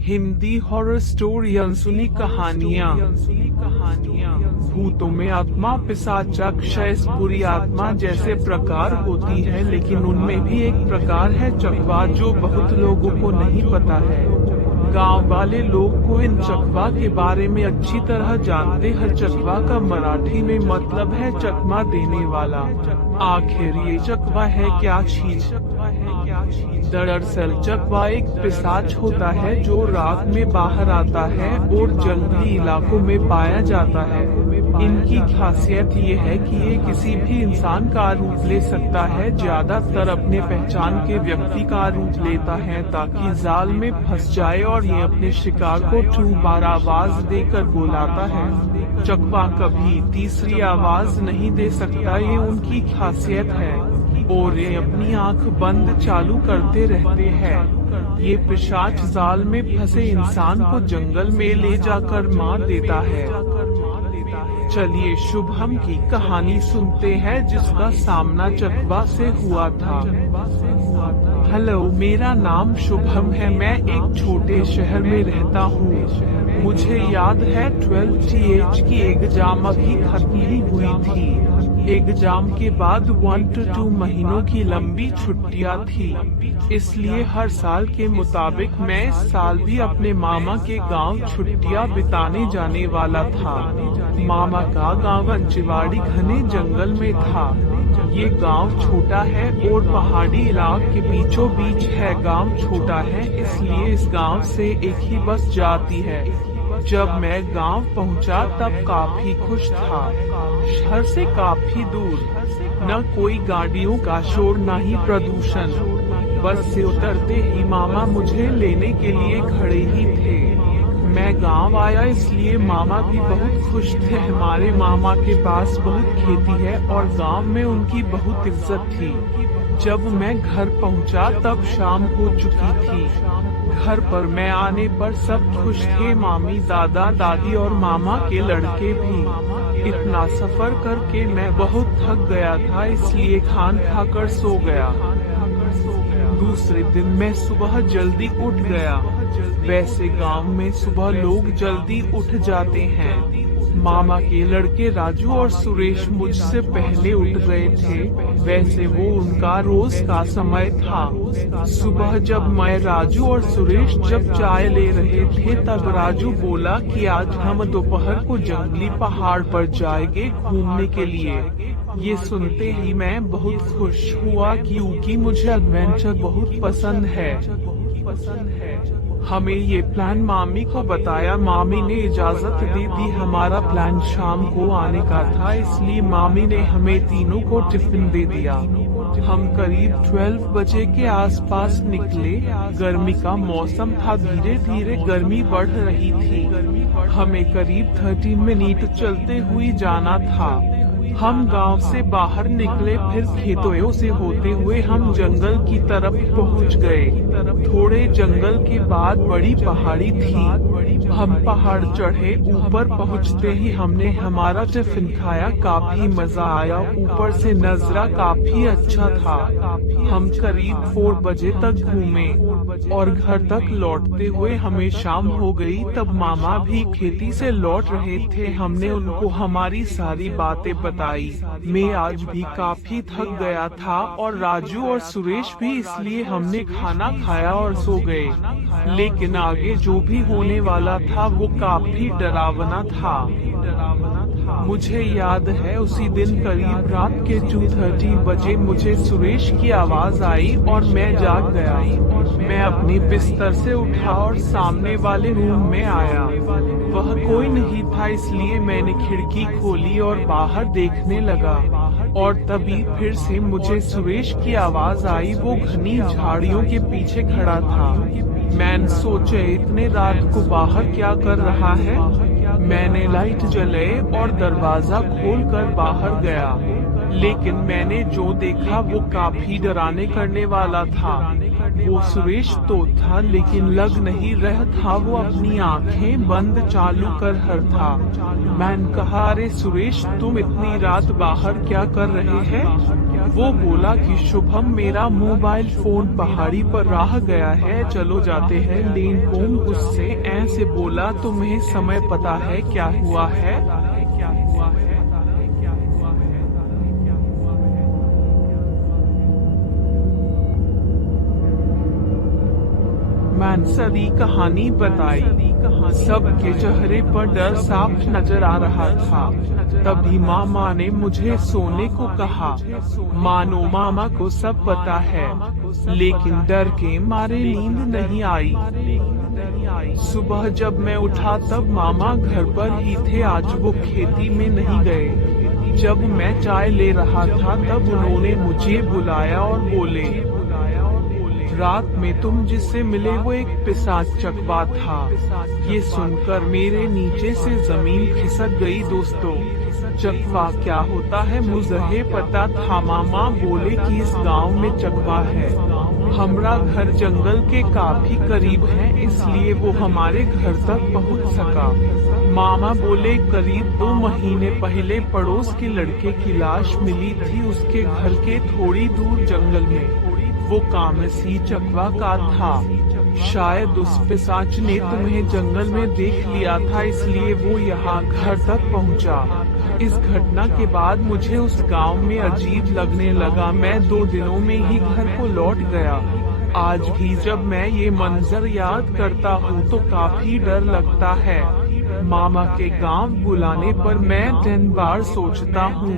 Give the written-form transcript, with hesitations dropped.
Hindi horror story अनसुनी कहानियाँ। भूतों में आत्मा, पिशाच, राक्षस, बुरी आत्मा जैसे प्रकार होती है, लेकिन उनमें भी एक प्रकार है चकवा, जो बहुत लोगों को नहीं पता है। गांव वाले लोग को इन चकवा के बारे में अच्छी तरह जानते हैं। चकवा का मराठी में मतलब है चकमा देने वाला। आखिर ये चकवा है क्या चीज? दरअसल चकवा एक पिशाच होता है जो रात में बाहर आता है और जंगली इलाकों में पाया जाता है। इनकी खासियत ये है कि ये किसी भी इंसान का रूप ले सकता है, ज्यादातर अपने पहचान के व्यक्ति का रूप लेता है ताकि जाल में फंस जाए, और ये अपने शिकार को 2 बार आवाज देकर बुलाता है। चकवा कभी तीसरी आवाज नहीं दे सकता, ये उनकी खासियत है, और ये अपनी आंख बंद चालू करते रहते हैं। ये पिशाच जाल में फंसे इंसान को जंगल में ले जाकर मार देता है। चलिए शुभम की कहानी सुनते हैं, जिसका सामना चकवा से हुआ था। हेलो, मेरा नाम शुभम है। मैं एक छोटे शहर में रहता हूँ। मुझे याद है 12th TH की एग्जाम अभी खत्म ही हुई थी। एग्जाम के बाद 1 to 2 महीनों की लंबी छुट्टियां थी, इसलिए हर साल के मुताबिक मैं इस साल भी अपने मामा के गांव छुट्टियां बिताने जाने वाला था। मामा का गांव अंचवाड़ी घने जंगल में था। ये गांव छोटा है और पहाड़ी इलाके के बीचों बीच है। गांव छोटा है, इसलिए इस गांव से एक ही बस जाती है। जब मैं गांव पहुंचा तब काफी खुश था। शहर से काफी दूर, न कोई गाड़ियों का शोर, न ही प्रदूषण। बस से उतरते ही मामा मुझे लेने के लिए खड़े ही थे। मैं गांव आया इसलिए मामा भी बहुत खुश थे। हमारे मामा के पास बहुत खेती है और गांव में उनकी बहुत इज्जत थी। जब मैं घर पहुंचा तब शाम हो चुकी थी। घर पर मैं आने पर सब खुश थे, मामी, दादा, दादी और मामा के लड़के भी। इतना सफर करके मैं बहुत थक गया था, इसलिए खाकर सो गया। दूसरे दिन मैं सुबह जल्दी उठ गया। वैसे गांव में सुबह लोग जल्दी उठ जाते हैं। मामा के लड़के राजू और सुरेश मुझसे पहले उठ गए थे। वैसे वो उनका रोज का समय था। सुबह जब मैं, राजू और सुरेश जब चाय ले रहे थे, तब राजू बोला कि आज हम दोपहर को जंगली पहाड़ पर जाएंगे घूमने के लिए। ये सुनते ही मैं बहुत खुश हुआ क्योंकि मुझे एडवेंचर बहुत पसंद है। हमें ये प्लान मामी को बताया। मामी ने इजाजत दे दी। हमारा प्लान शाम को आने का था, इसलिए मामी ने हमें तीनों को टिफिन दे दिया। हम करीब 12 बजे के आसपास निकले। गर्मी का मौसम था, धीरे धीरे गर्मी बढ़ रही थी। हमें करीब 30 मिनट चलते हुए जाना था। हम गांव से बाहर निकले, फिर खेतों से होते हुए हम जंगल की तरफ पहुंच गए। थोड़े जंगल के बाद बड़ी पहाड़ी थी। हम पहाड़ चढ़े। ऊपर पहुंचते ही हमने हमारा टिफिन खाया। काफी मजा आया। ऊपर से नजारा काफी अच्छा था। हम करीब 4 बजे तक घूमे और घर तक लौटते हुए हमें शाम हो गई। तब मामा भी खेती से लौट रहे थे। हमने उनको हमारी सारी बातें बताई। मैं आज भी काफी थक गया था और राजू और सुरेश भी, इसलिए हमने खाना खाया और सो गए। लेकिन आगे जो भी होने वाला था वो काफी डरावना था। मुझे याद है उसी दिन करीब रात के 2:30 बजे मुझे सुरेश की आवाज आई और मैं जाग गया। मैं अपने बिस्तर से उठा और सामने वाले रूम में आया। वह कोई नहीं था, इसलिए मैंने खिड़की खोली और बाहर देखने लगा। और तभी फिर से मुझे सुरेश की आवाज आई। वो घनी झाड़ियों के पीछे खड़ा था। मैंने सोचे इतने रात को बाहर क्या कर रहा है। मैंने लाइट जलाए और दरवाजा खोलकर बाहर गया। लेकिन मैंने जो देखा वो काफी डराने करने वाला था। वो सुरेश तो था, लेकिन लग नहीं रहा था। वो अपनी आंखें बंद चालू कर हर था। मैंने कहा, अरे सुरेश, तुम इतनी रात बाहर क्या कर रहे हैं? वो बोला कि शुभम, मेरा मोबाइल फोन पहाड़ी पर रह गया है, चलो जाते हैं। लेकिन उससे ऐसे बोला, तुम्हें समय पता है क्या हुआ है? मैंने सारी कहानी बताई। सबके चेहरे पर डर साफ नजर आ रहा था। तभी मामा ने मुझे सोने को कहा। मानो मामा को सब पता है, लेकिन डर के मारे नींद नहीं आई। सुबह जब मैं उठा तब मामा घर पर ही थे। आज वो खेती में नहीं गए। जब मैं चाय ले रहा था तब उन्होंने मुझे बुलाया और बोले, रात में तुम जिससे मिले वो एक पिशाच चकवा था। ये सुनकर मेरे नीचे से जमीन खिसक गई। दोस्तों, चकवा क्या होता है मुझे पता था। मामा बोले कि इस गांव में चकवा है। हमारा घर जंगल के काफी करीब है, इसलिए वो हमारे घर तक पहुंच सका। मामा बोले, करीब 2 महीने पहले पड़ोस के लड़के की लाश मिली थी, उसके घर के थोड़ी दूर जंगल में। वो कामसी चकवा का था। शायद उस पिशाच ने तुम्हें जंगल में देख लिया था, इसलिए वो यहाँ घर तक पहुँचा। इस घटना के बाद मुझे उस गांव में अजीब लगने लगा। मैं 2 दिनों में ही घर को लौट गया। आज भी जब मैं ये मंजर याद करता हूँ तो काफी डर लगता है। मामा के गांव बुलाने पर मैं 10 बार सोचता हूँ।